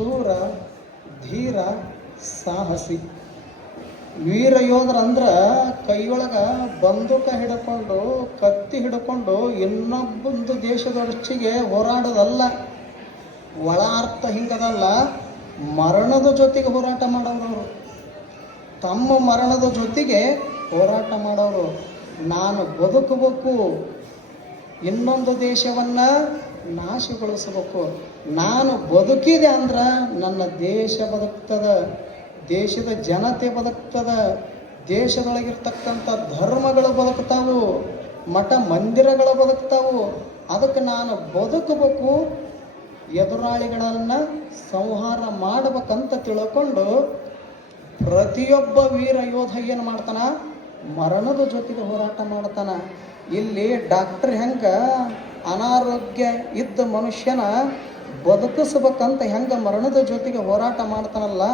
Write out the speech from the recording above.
ಶೂರ, ಧೀರ, ಸಾಹಸಿ. ವೀರ ಯೋಧರಂದ್ರ ಕೈಯೊಳಗ ಬಂದೂಕ ಹಿಡ್ಕೊಂಡು ಕತ್ತಿ ಹಿಡ್ಕೊಂಡು ಇನ್ನೊಬ್ಬೊಂದು ದೇಶದ ರುಚಿಗೆ ಹೋರಾಡೋದಲ್ಲ. ಒಳ ಅರ್ಥ ಹಿಂಗದಲ್ಲ, ಮರಣದ ಜೊತೆಗೆ ಹೋರಾಟ ಮಾಡೋರು, ತಮ್ಮ ಮರಣದ ಜೊತೆಗೆ ಹೋರಾಟ ಮಾಡೋರು. ನಾನು ಬದುಕಬೇಕು, ಇನ್ನೊಂದು ದೇಶವನ್ನ ನಾಶಗೊಳಿಸಬೇಕು. ನಾನು ಬದುಕಿದೆ ಅಂದ್ರ ನನ್ನ ದೇಶ ಬದುಕ್ತದ, ದೇಶದ ಜನತೆ ಬದುಕ್ತದ, ದೇಶದೊಳಗಿರ್ತಕ್ಕಂಥ ಧರ್ಮಗಳು ಬದುಕ್ತಾವು, ಮಠ ಮಂದಿರಗಳು ಬದುಕ್ತಾವು. ಅದಕ್ಕೆ ನಾನು ಬದುಕಬೇಕು, ಎದುರಾಳಿಗಳನ್ನ ಸಂಹಾರ ಮಾಡಬೇಕಂತ ತಿಳ್ಕೊಂಡು ಪ್ರತಿಯೊಬ್ಬ ವೀರ ಯೋಧ ಏನು ಮಾಡ್ತಾನ, ಮರಣದ ಜೊತೆಗೆ ಹೋರಾಟ ಮಾಡ್ತಾನ. ಇಲ್ಲಿ ಡಾಕ್ಟರ್ ಹೆಂಗ ಅನಾರೋಗ್ಯ ಇದ್ದ ಮನುಷ್ಯನ ಬದುಕಿಸ್ಬೇಕಂತ ಹೆಂಗ ಮರಣದ ಜೊತೆಗೆ ಹೋರಾಟ ಮಾಡ್ತಾನಲ್ಲ,